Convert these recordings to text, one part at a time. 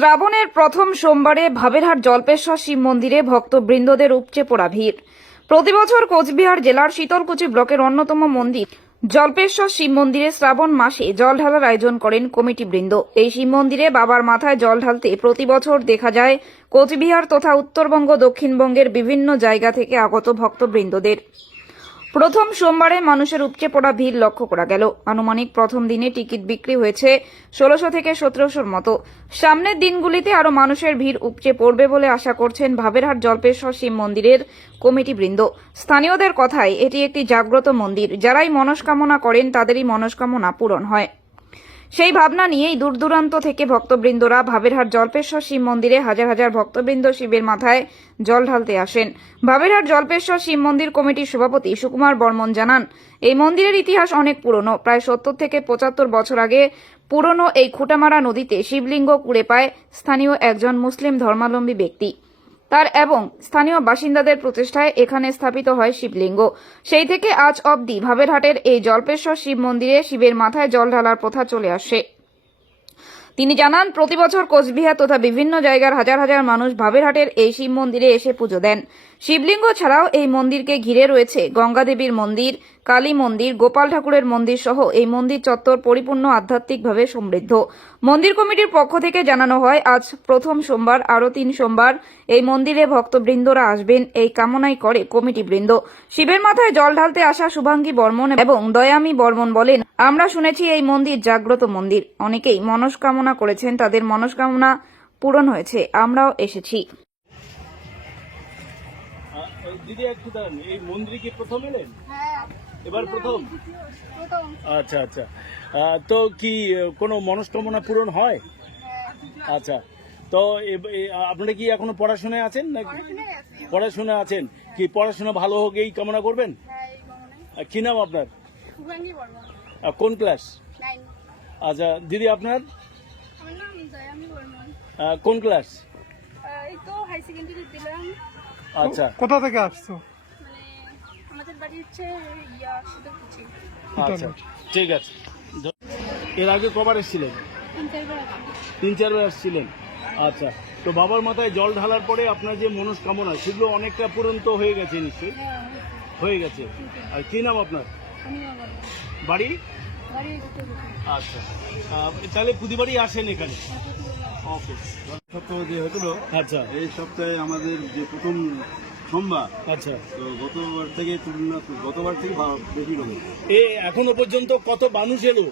শ্রাবণের প্রথম সোমবারে ভাবেরহাট জল্পেশ্বর শিব মন্দিরে ভক্তবৃন্দদের উপচে পড়া ভিড়। প্রতিবছর কোচবিহার জেলার শীতলকুচি ব্লকের অন্যতম মন্দির। জল্পেশ্বর শিব মন্দিরে শ্রাবণ মাসে জল ঢালার আয়োজন করেন কমিটি বৃন্দ। এই শিব মন্দিরে বাবার মাথায় জল ঢালতে প্রতি বছর দেখা যায় কোচবিহার তথা উত্তরবঙ্গ দক্ষিণবঙ্গের বিভিন্ন জায়গা থেকে আগত ভক্তবৃন্দদের। প্রথম সোমবারে মানুষের উপচে পড়া ভিড় লক্ষ্য করা গেল। আনুমানিক প্রথম দিনে টিকিট বিক্রি হয়েছে ষোলোশো থেকে সতেরোশোর মতো। সামনের দিনগুলিতে আরও মানুষের ভিড় উপচে পড়বে বলে আশা করছেন ভাবেরহাট জল্পেশ্বর শিব মন্দিরের কমিটি বৃন্দ স্থানীয়দের কথায় এটি একটি জাগ্রত মন্দির। যারাই মনস্কামনা করেন তাদেরই মনস্কামনা পূরণ হয়। সেই ভাবনা নিয়েই দূর দূরান্ত থেকে ভক্তবৃন্দরা ভাবেরহাট জল্পেশ্বর শিব মন্দিরে হাজার হাজার ভক্তবৃন্দ শিবের মাথায় জল ঢালতে আসেন। ভাবেরহাট জল্পেশ্বর শিব মন্দির কমিটির সভাপতি সুকুমার বর্মন জানান, এই মন্দিরের ইতিহাস অনেক পুরনো। প্রায় সত্তর থেকে পঁচাত্তর বছর আগে পুরনো এই খুঁটামারা নদীতে শিবলিঙ্গ কুড়ে পায় স্থানীয় একজন মুসলিম ধর্মাবলম্বী ব্যক্তি। তার এবং স্থানীয় বাসিন্দাদের প্রচেষ্টায় এখানে স্থাপিত হয় শিবলিঙ্গ। সেই থেকে আজ অবধি ভাবেরহাটের এই জল্পেশ্বর শিব মন্দিরে শিবের মাথায় জল ঢালার প্রথা চলে আসে। তিনি জানান, প্রতি বছর কোচবিহার তথা বিভিন্ন জায়গার হাজার হাজার মানুষ ভাবেরহাটের এই শিব মন্দিরে এসে পুজো দেন। শিবলিঙ্গ ছাড়াও এই মন্দিরকে ঘিরে রয়েছে গঙ্গা দেবীর মন্দির, কালী মন্দির, গোপাল ঠাকুরের মন্দির সহ এই মন্দির চত্বর পরিপূর্ণ আধ্যাত্মিকভাবে সমৃদ্ধ। মন্দির কমিটির পক্ষ থেকে জানানো হয়, আজ প্রথম সোমবার, আরও তিন সোমবার এই মন্দিরে ভক্তবৃন্দরা আসবেন। এই কামনাই করে কমিটি বৃন্দ শিবের মাথায় জল ঢালতে আসা শুভাঙ্গী বর্মন এবং দয়ামী বর্মন বলেন আমরা শুনেছি এই মন্দির জাগ্রত মন্দির। অনেকেই মনস্কামনা করেছেন তাদের মনস্কামনা পূরণ হয়েছে। আমরাও এসেছি। দিদি একটু দাঁড়ান। এই মন্দিরে কি প্রথম এলেন? হ্যাঁ। এবার প্রথম? প্রথম। আচ্ছা আচ্ছা। তো কি কোনো মনস্কামনা পূরণ হয়? হ্যাঁ। আচ্ছা। তো আপনারা কি এখনও পড়াশোনায় আছেন নাকি? শুনে পড়াশোনা আছেন। কি পড়াশোনা ভালো হোক এই কামনা করবেন? হ্যাঁ কি নাম আপনার? কোন ক্লাস? আচ্ছা দিদি আপনার? কোন ক্লাস? আহ, এই তো হাই সেকেন্ডারি দিলাম। আচ্ছা। কোথা থেকে আসছো? মানে আমাদের বাড়ি হচ্ছে ইয়া শীতলকুচি আচ্ছা ঠিক আছে। এর আগে কবার এসেছিলেন? তিন চারবার আসছিলেন? আচ্ছা তো বাবার মাথায় জল ঢালার পরে আপনার যে মনস্কামনা সেগুলো অনেকটা পূরণ তো হয়ে গেছে নিশ্চয়ই? হ্যাঁ হয়ে গেছে। আর কি নাম আপনার? বাড়ি? বাড়ি আচ্ছা। তাহলে প্রতিবারই আসেন এখানে? ওকে। সপ্তাহ যে হয়েছিল আচ্ছা। এই সপ্তাহে আমাদের যে প্রথম সোমবার আচ্ছা। তো গতবার থেকে তুলনা গতবার থেকে বেশি লোক এ এখনও পর্যন্ত কত মানুষ এলো?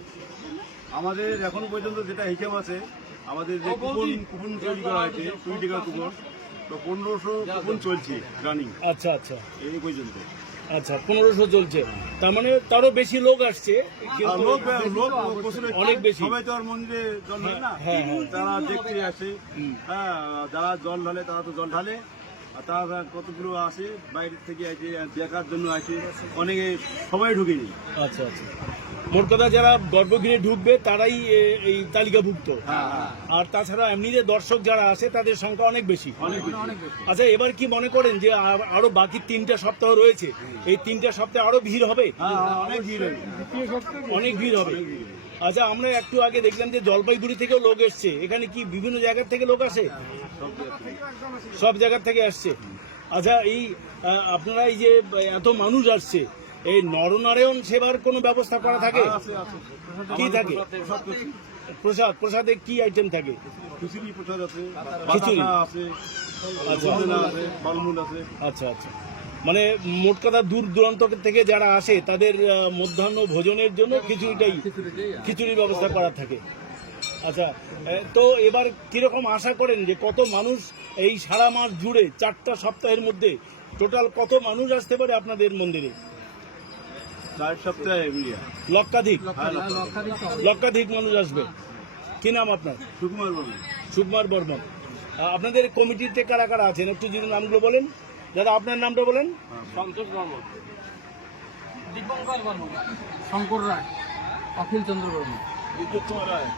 আমাদের এখনও পর্যন্ত যেটা হিসাব আছে আমাদের যে কুপন কুপন তৈরি করা হয়েছে কুড়ি টাকার কুপন। তো পনেরোশো কুপন চলছে রানিং আচ্ছা আচ্ছা। এই পর্যন্ত। আচ্ছা পনেরোশো চলছে। তার মানে তারও বেশি লোক আসছে অনেক বেশি। সবাই তো আর মন্দিরে জল ঢালে না। হ্যাঁ, হ্যাঁ। তারা দেখতে আসে। হ্যাঁ যারা জল ঢালে তারা তো জল ঢালে। আর তারা কতগুলো আসে বাইরে থেকে আসে দেখার জন্য আসে। অনেকে সবাই ঢুকেনি। আচ্ছা আচ্ছা। মোট কথা যারা গর্ভগৃহে ঢুকবে তারাই এই তালিকাভুক্ত। হ্যাঁ হ্যাঁ। আর তাছাড়া এমনি যে দর্শক যারা আসে তাদের সংখ্যা অনেক বেশি। আচ্ছা এবার কি মনে করেন যে আর- বাকি তিনটা সপ্তাহ রয়েছে? এই তিনটা সপ্তাহে আরও ভিড় হবে? হ্যাঁ হ্যাঁ, অনেক ভিড় হবে। অনেক ভিড় হবে। আচ্ছা আমরা একটু আগে দেখলাম যে জলপাইগুড়ি থেকেও লোক এসছে। এখানে কি বিভিন্ন জায়গার থেকে লোক আসে? সব জায়গার থেকে। আসছে। আচ্ছা এই আপনারা এই যে এত মানুষ আসছে এই নরনারায়ণ সেবার কোনো ব্যবস্থা করা থাকে? কি থাকে? প্রসাদ প্রসাদে কি আইটেম থাকে? খিচুড়ি প্রসাদ আছে খিচুড়ি। আছে আচ্ছা। আছে আচ্ছা আচ্ছা। মানে মোট কথা দূর দূরান্ত থেকে যারা আসে তাদের মধ্যাহ্ন ভোজনের জন্য খিচুড়িটাই খিচুড়ির ব্যবস্থা করা থাকে। আচ্ছা তো এবার কীরকম আশা করেন যে কত মানুষ এই সারা মাস জুড়ে চারটা সপ্তাহের মধ্যে টোটাল কত মানুষ আসতে পারে আপনাদের মন্দিরে? চার সপ্তাহে লক্ষাধিক? হ্যাঁ লক্ষাধিক। লক্ষাধিক মানুষ আসবে। কি নাম আপনার? সুকুমার বাবু সুকুমার বর্মন। আপনাদের কমিটিতে কারা কারা আছেন? একটু যদি নামগুলো বলেন। দাদা আপনার নামটা বলেন। সন্তোষ বর্মন। দীপঙ্কর বর্মন। শঙ্কর রায়। অখিল চন্দ্র বর্মন। বিদ্যুৎ কুমার রায়।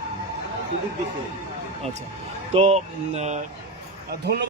সুদীপ আচ্ছা। তো ধন্যবাদ।